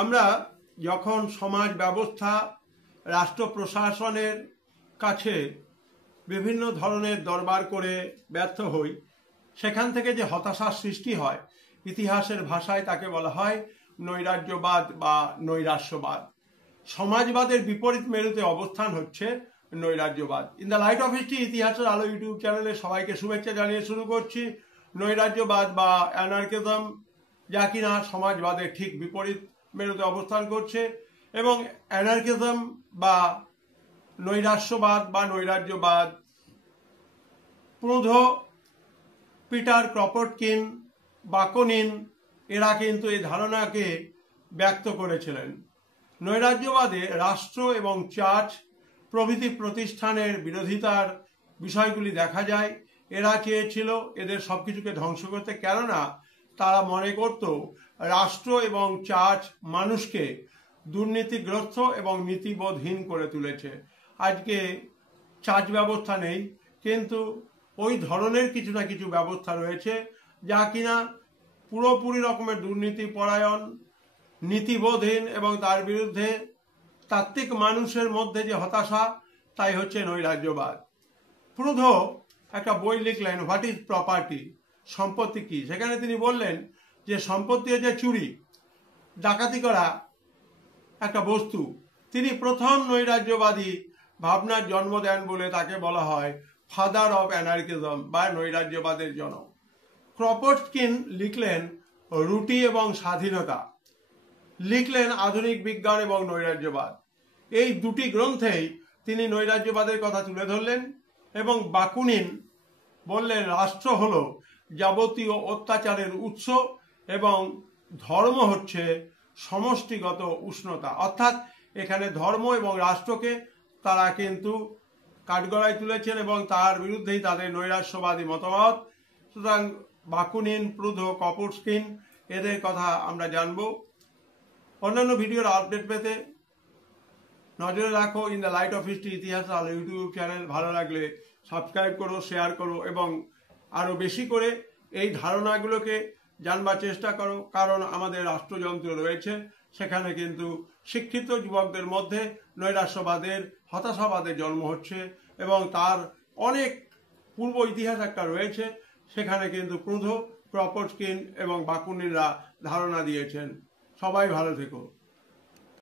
আমরা যখন সমাজ ব্যবস্থা রাষ্ট্র প্রশাসনের কাছে বিভিন্ন ধরনের দরবার করে ব্যর্থ হই, সেখান থেকে যে হতাশার সৃষ্টি হয়, ইতিহাসের ভাষায় তাকে বলা হয় নৈরাজ্যবাদ বা নৈরাশ্যবাদ। সমাজবাদের বিপরীত মেরুতে অবস্থান হচ্ছে নৈরাজ্যবাদ। In the light of history ইতিহাসের আলো ইউটিউব চ্যানেলে সবাইকে শুভেচ্ছা জানিয়ে শুরু করছি। নৈরাজ্যবাদ বা অ্যানার্কিজম, যা কিনা সমাজবাদের ঠিক বিপরীত মেরুতে অবস্থান করছে, এবং অ্যানার্কিজম বা নৈরাশ্যবাদ বা নৈরাজ্যবাদ প্রুধো, পিটার ক্রপটকিন, বাকুনিন এরা কিন্তু এই ধারণাকে ব্যক্ত করেছিলেন। নৈরাজ্যবাদে রাষ্ট্র এবং চার্চ প্রভৃতি প্রতিষ্ঠানের বিরোধিতার বিষয়গুলি দেখা যায়। এরা চেয়েছিল এদের সবকিছুকে ধ্বংস করতে, কেননা তারা মনে করত রাষ্ট্র এবং চার্চ মানুষকে দুর্নীতিগ্রস্ত এবং নীতিবোধহীন করে তুলেছে। আজকে চার্চ ব্যবস্থা নেই, কিন্তু ওই ধরনের কিছু না কিছু ব্যবস্থা রয়েছে যা কিনা পুরোপুরি রকমের দুর্নীতি পরায়ণ, নীতিবোধহীন, এবং তার বিরুদ্ধে তাত্ত্বিক মানুষের মধ্যে যে হতাশা, তাই হচ্ছে নৈরাজ্যবাদ। প্রুধো একটা বই লিখলেন, হোয়াট ইজ প্রপার্টি, সম্পত্তি কি। সেখানে তিনি বললেন যে সম্পত্তি হচ্ছে চুরি ডাকাতি করা একটা বস্তু। তিনি প্রথম নৈরাজ্যবাদী ভাবনার জন্ম দেন বলে তাকে বলা হয় ফাদার অফ অ্যানার্কিজম বা নৈরাজ্যবাদের জনক। ক্রপটকিন লিখলেন রুটি এবং স্বাধীনতা, লিখলেন আধুনিক বিজ্ঞান এবং নৈরাজ্যবাদ। এই দুটি গ্রন্থেই তিনি নৈরাজ্যবাদের কথা তুলে ধরলেন, এবং বাকুনিন বললেন রাষ্ট্র হলো যাবতীয় অত্যাচারের উৎস এবং ধর্ম হচ্ছে সমষ্টিগত উষ্ণতা। অর্থাৎ এখানে ধর্ম এবং রাষ্ট্রকে তারা কিন্তু কাঠগড়ায় তুলেছেন এবং তার বিরুদ্ধেই তাদের নৈরাশ্যবাদী মতামত। সুতরাং বাকুনিন, প্রুধো, ক্রপটকিন এদের কথা আমরা জানব। অন্যান্য ভিডিওর আপডেট পেতে নজরে রাখো in the light of history ইতিহাস আলো ইউটিউব চ্যানেল। ভালো লাগলে সাবস্ক্রাইব করো, শেয়ার করো এবং আরও বেশি করে এই ধারণাগুলোকে জানবার চেষ্টা করো, কারণ আমাদের রাষ্ট্রযন্ত্র রয়েছে, সেখানে কিন্তু শিক্ষিত যুবকদের মধ্যে নৈরাশ্যবাদের, হতাশাবাদের জন্ম হচ্ছে, এবং তার অনেক পূর্ব ইতিহাস একটা রয়েছে। সেখানে কিন্তু প্রুধো, ক্রপটকিন এবং বাকুনিনরা ধারণা দিয়েছেন। সবাই ভালো থেকো।